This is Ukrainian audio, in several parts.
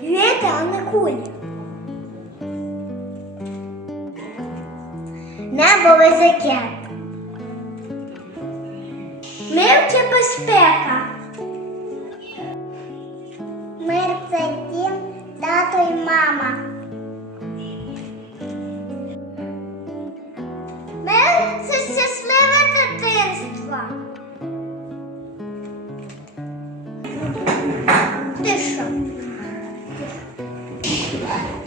Квіти, а не кулі. Небо високе. Безпека. Ти що?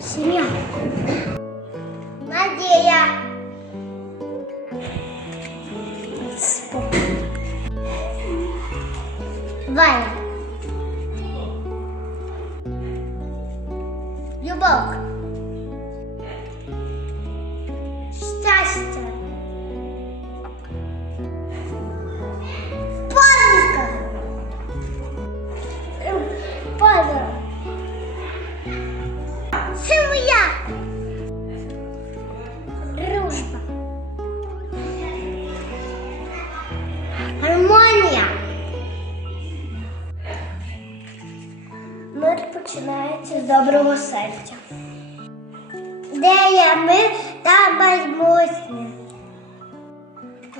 Сім'я. Надія. Ваня. Любов. Починається з доброго серця. Де є мир та безмусня.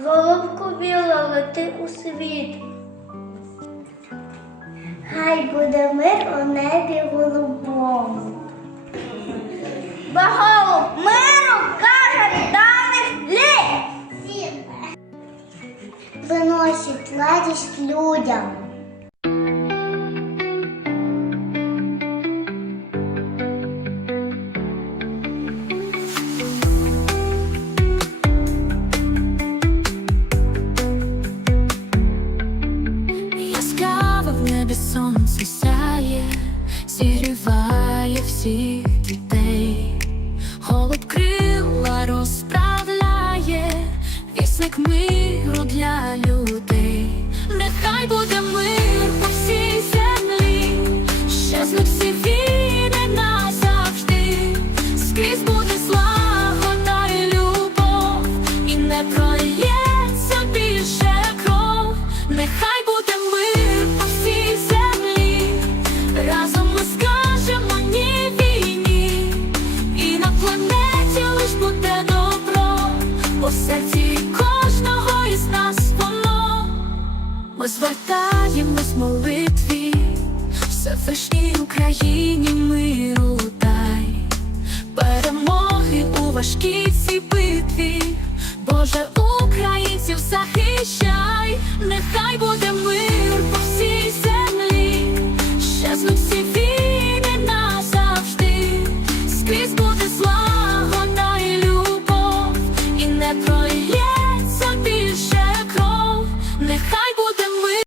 Голубку біла лети у світ. Хай буде мир у небі голубому. Баголуб миру каже від давних літ. Приносить радість людям. Небі сонце сяє, зігріває всіх дітей, голуб крила розправляє, вісник миру для людей, нехай буде мир по всій землі, щезнуть всі війни назавжди, скрізь буде злагода і любов, і не пролється Ми звертаємось молитві, Всевишній Україні миру